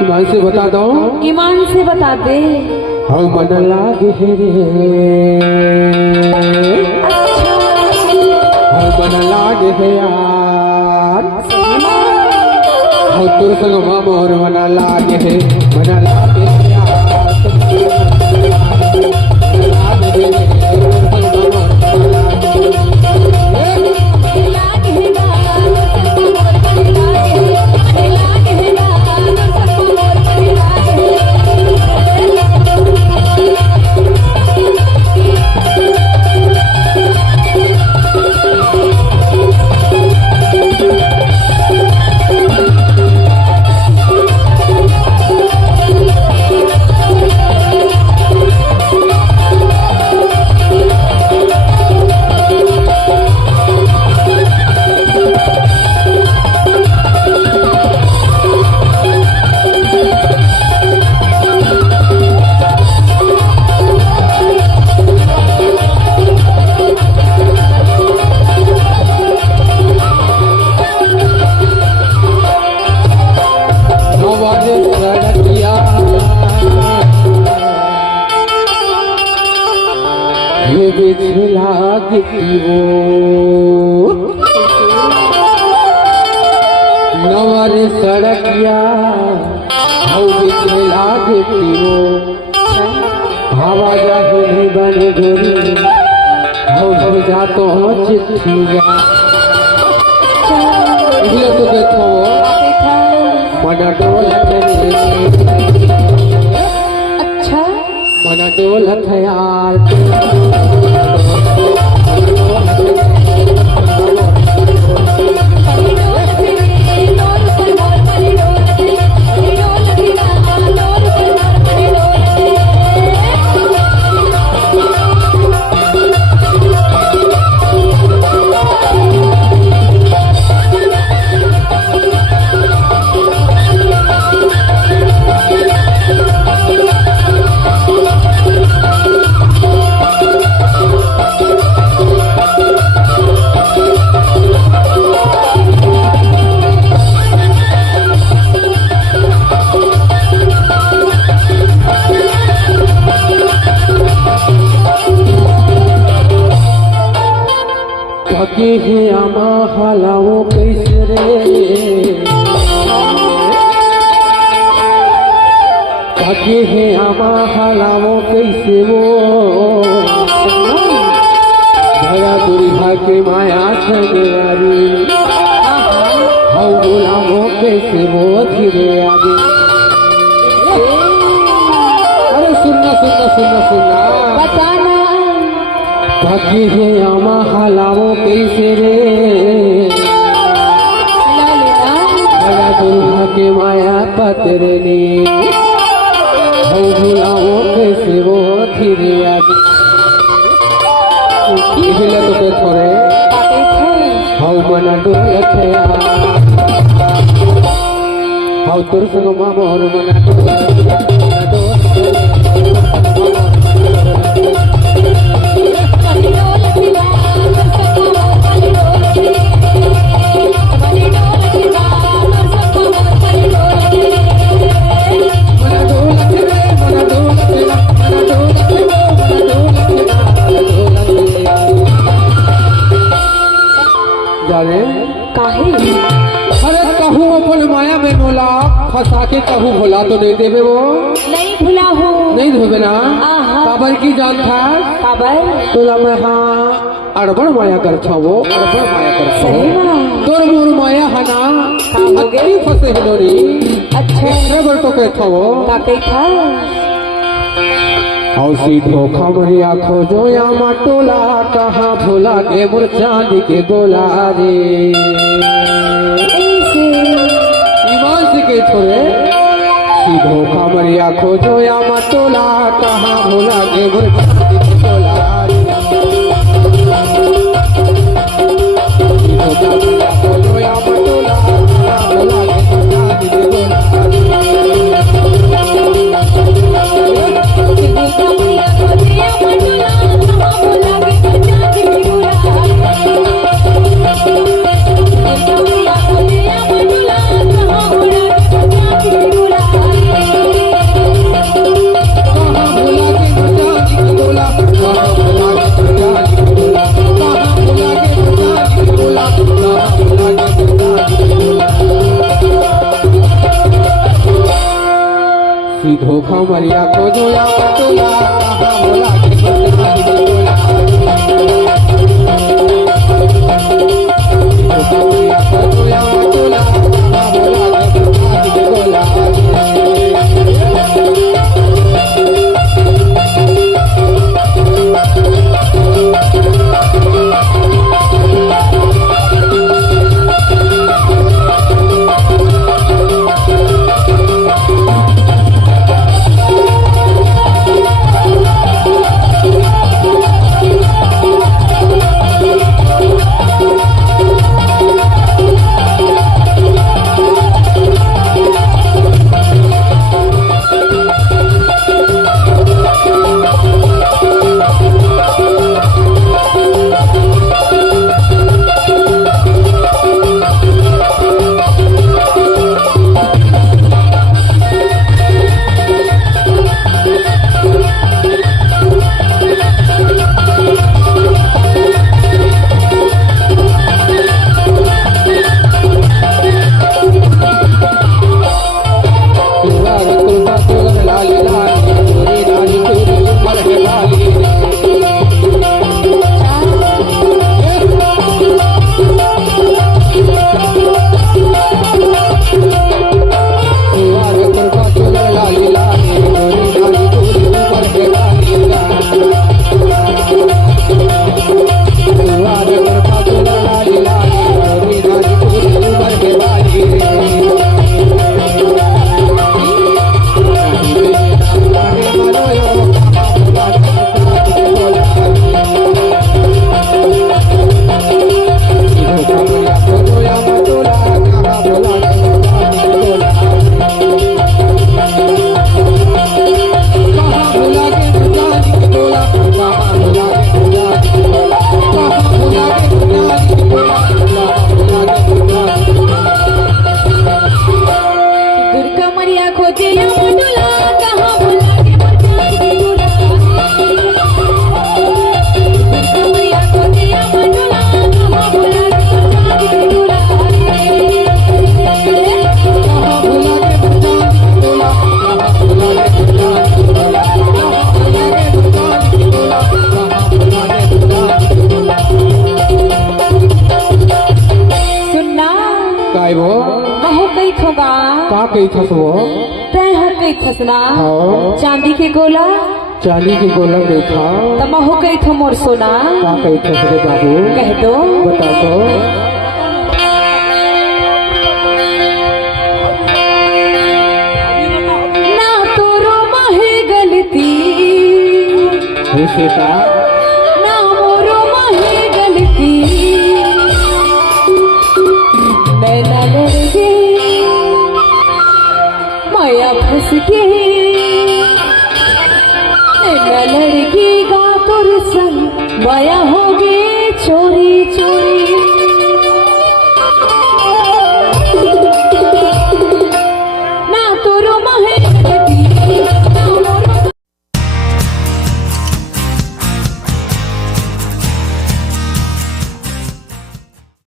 ईमान से बता दो। ईमान से बता दे। हम मन लागे रे, अच्छा हम मन लागे है यार, हम तुर संग मोर मन लागे है, मन लागे है यार, मन लागे नवर सड़किया लागे हवा जाही बने गोरी हो जा तो चिट्ठिया तो देखो मन डोलत अच्छा मन डोलत यार पके है आमा हलाओ कैसे रे, पके है आमा हलाओ कैसे वो भया दुर्गा के माया छगवारी हौ बोलाओ कैसे वो धीरे आगे। अरे सुनना सुनना सुनना सुनना बताना। पके है आमा हलाओ कैसे रे, भया दुर्गा के माया पतरनी हौ बोलाओ कैसे वो धीरे आगे। इसलिए तो के थोड़े हौ मन डोलत हौ तुर संग मोर मन डोलत अरे कहूँ अपन माया में बोला फंसा के कहूँ भोला तो नहीं देवे वो नहीं भूला हूँ नहीं धोबे ना काबर की जान था काबर तो मैं हाँ अड़बड़ माया कर वो अड़बड़ माया कर तोर मोर माया है ना अकेली फंसे हिलोरी। अच्छा बड़ तो कहता वो काके था औसी धोखा मरिया खोजो या मटोला कहाँ भोला के मोर चांदी के गोला रे। ईमान से के छोरे सीधो खमरिया खोजो या मटोला कहाँ भोला के मोर चांदी के गोला रे। सीधो खमरिया खोजो या मटोला कहाँ भोला के मोर चांदी के गोला रे। धोखा मरिया को जोया मटोला कहाँ बोला के बदला बोला धोखा मरिया को जोया मटोला कहाँ बोला के बदला बोला का कही थस वो तय हर कही थसना हाँ। चांदी के गोला चांदी के गोला देखा तमहो कही थो मोर सोना का कही थस रे बाबू कह दो बता दो ना तोरो माहे गलती हे सीता ना मोरो माहे गलती मैं ना लड़के माया फंस के मैं लड़की का तुर संग माया हो गई चोरी चोरी